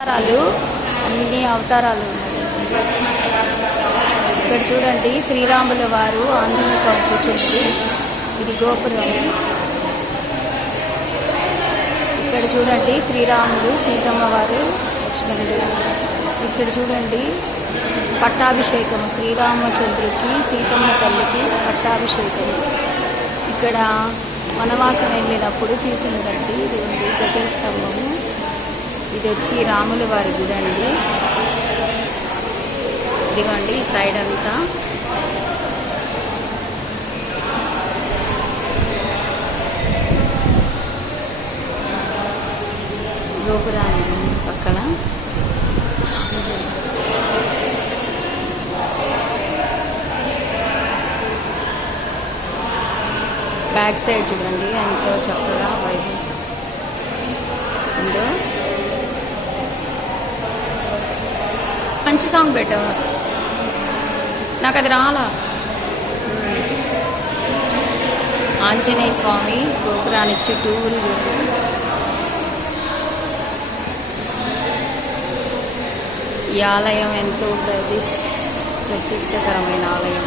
అవతారాలు అన్ని అవతారాలు ఉన్నాయి. ఇక్కడ చూడండి శ్రీరాముల వారు ఆంజనేయ స్వామి కూర్చుంది. ఇది గోపురం. ఇక్కడ చూడండి శ్రీరాములు, సీతమ్మ వారు, లక్ష్మణుడు. ఇక్కడ చూడండి పట్టాభిషేకము, శ్రీరామచంద్రుడికి సీతమ్మ తల్లికి పట్టాభిషేకము. ఇక్కడ వనవాసం వెళ్ళినప్పుడు చూసినదండి. ఇది ఉంది గజస్తంభము. ఇది వచ్చి రాముల వారి గుడి అండి. ఇదిగోండి ఈ సైడ్ అంతా గోపురాన్ని పక్కన బ్యాక్ సైడ్ చూడండి ఎంతో చక్కగా వైపు ఉందో. మంచి సాంగ్ పెట్టావు, నాకు అది రాలా. ఆంజనేయ స్వామి గోపురానికి చుట్టూరు చూడండి. ఈ ఆలయం ఎంతో ప్రసిద్ధకరమైన ఆలయం.